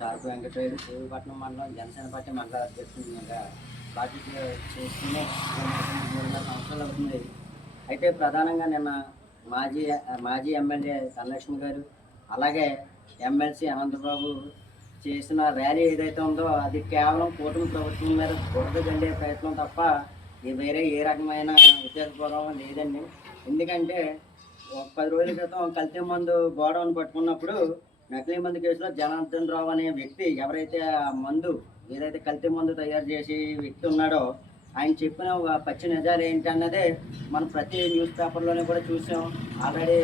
తారక వెంకటరాయుడు సూర్యపట్నం మండలం జనసేన పార్టీ మండల అధ్యక్షుడిగా బాధ్యత చేస్తూనే మూడున్నర సంవత్సరాలు అవుతుంది. అయితే ప్రధానంగా నిన్న మాజీ మాజీ ఎమ్మెల్యే ధనలక్ష్మి గారు అలాగే ఎమ్మెల్సీ అనంతబాబు చేసిన ర్యాలీ ఏదైతే ఉందో అది కేవలం కూటమి ప్రభుత్వం మీద బురద గండే ప్రయత్నం తప్ప ఇది వేరే ఏ రకమైన ఉద్యోగపూర్వం లేదండి. ఎందుకంటే ఒక పది రోజుల క్రితం కల్తీ మందు గోడౌన్ పట్టుకున్నప్పుడు నకిలీ మందు కేసులో జనార్దన్ రావు అనే వ్యక్తి ఎవరైతే ఆ మందు ఏదైతే కల్తీ మందు తయారు చేసే వ్యక్తి ఉన్నాడో ఆయన చెప్పిన ఒక పచ్చి నిజాలు ఏంటన్నదే మనం ప్రతి న్యూస్ పేపర్లోనే కూడా చూసాం. ఆల్రెడీ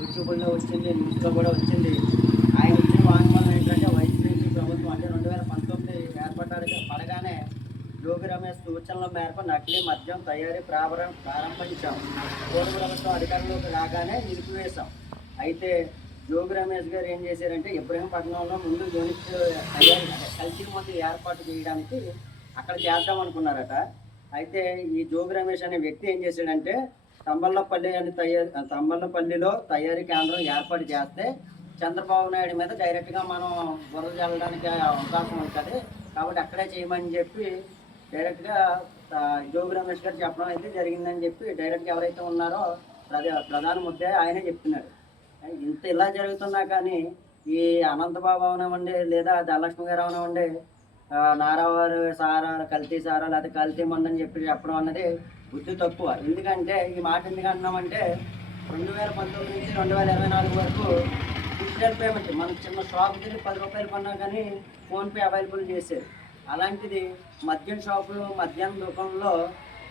యూట్యూబ్లో వచ్చింది న్యూస్లో కూడా వచ్చింది. ఆయన ఇచ్చిన వాంగ్మూలం ఏంటంటే వైసీపీ ప్రభుత్వం అంటే రెండు వేల పంతొమ్మిది ఏర్పడడానికి పడగానే యోగి రమేష్ సూచనల మేరకు నకిలీ మద్యం తయారీ ప్రారంభ ప్రారంభించాం. కోడి ప్రభుత్వం అధికారంలోకి రాగానే నిలిపివేశాం. అయితే జోగి రమేష్ గారు ఏం చేశారంటే ఇబ్రహీంపట్నంలో ముందు యూనిట్ కల్చర్ ముందు మందు ఏర్పాటు చేయడానికి అక్కడ చేద్దాం అనుకున్నారట. అయితే ఈ జోగి రమేష్ అనే వ్యక్తి ఏం చేశాడంటే తంబల్లపల్లి అని తయారు తంబల్లపల్లిలో తయారీ కేంద్రం ఏర్పాటు చేస్తే చంద్రబాబు నాయుడు మీద డైరెక్ట్గా మనం బురద చల్లడానికి అవకాశం ఉంటుంది. కాబట్టి అక్కడే చేయమని చెప్పి డైరెక్ట్గా జోగి రమేష్ గారు చెప్పడం అయితే జరిగిందని చెప్పి డైరెక్ట్గా ఎవరైతే ఉన్నారో ప్రధా ప్రధాన ముద్దే ఆయనే చెప్తున్నాడు. ఇంత ఇలా జరుగుతున్నా కానీ ఈ అనంతబాబు అవనవ్వండి లేదా ధనలక్ష్మి గారు అవనవ్వండి నారావారు సారా కల్తీ సారా లేకపోతే కల్తీ మందని అని చెప్పి చెప్పడం అన్నది బుద్ధి తక్కువ. ఎందుకంటే ఈ మాట ఎందుకు అంటున్నామంటే రెండు వేల పంతొమ్మిది నుంచి రెండు వేల ఇరవై నాలుగు వరకు డిజిటల్ పేమెంట్ మనం చిన్న షాప్ తిరిగి పది రూపాయలు కొన్నా కానీ ఫోన్పే అవైలబుల్ చేసేది. అలాంటిది మద్యం షాపులు మద్యం దుకాణంలో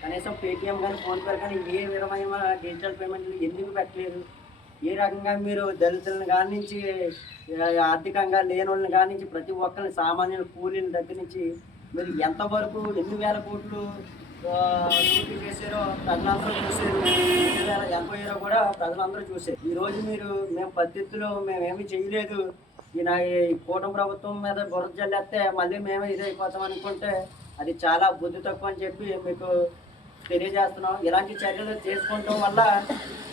కనీసం పేటిఎం కానీ ఫోన్పే కానీ ఏ విధమైన డిజిటల్ పేమెంట్లు ఎందుకు పెట్టలేదు? ఏ రకంగా మీరు దళితులను కాడి నుంచి ఆర్థికంగా లేని వాళ్ళని కాడి నుంచి ప్రతి ఒక్కరిని సామాన్యుల కూలీల దగ్గర నుంచి మీరు ఎంతవరకు ఎన్ని వేల కోట్లు ఆ, లూటీ చేశారో ప్రజలందరూ చూశారు. ఎన్ని వేల ఎంత పోయారో కూడా ప్రజలందరూ చూశారు. ఈరోజు మీరు మేము పద్ధతిలో మేమేమి చేయలేదు. ఈ నా ఈ కూటమి ప్రభుత్వం మీద బురద జల్లేస్తే మళ్ళీ మేమే ఇదైపోతాం అనుకుంటే అది చాలా బుద్ధి తక్కువ అని చెప్పి మీకు తెలియజేస్తున్నాం. ఇలాంటి చర్యలు చేసుకోవటం వల్ల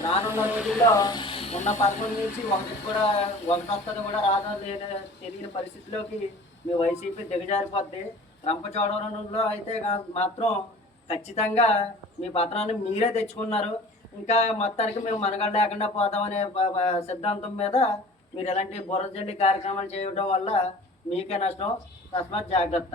రానున్న రోజుల్లో ఉన్న పదకొండు నుంచి ఒకటి కూడా ఒకటి కూడా రాదో లేదా తెలియని పరిస్థితిలోకి మీ వైసీపీ దిగజారిపోద్ది. రంపచోడవరంలో అయితే మాత్రం ఖచ్చితంగా మీ పత్రాన్ని మీరే తెచ్చుకున్నారు. ఇంకా మొత్తానికి మేము మనగడ లేకుండా పోతామనే సిద్ధాంతం మీద మీరు ఎలాంటి బుర్రజల్లి కార్యక్రమాలు చేయడం వల్ల మీకే నష్టం. తస్మాత్ జాగ్రత్త.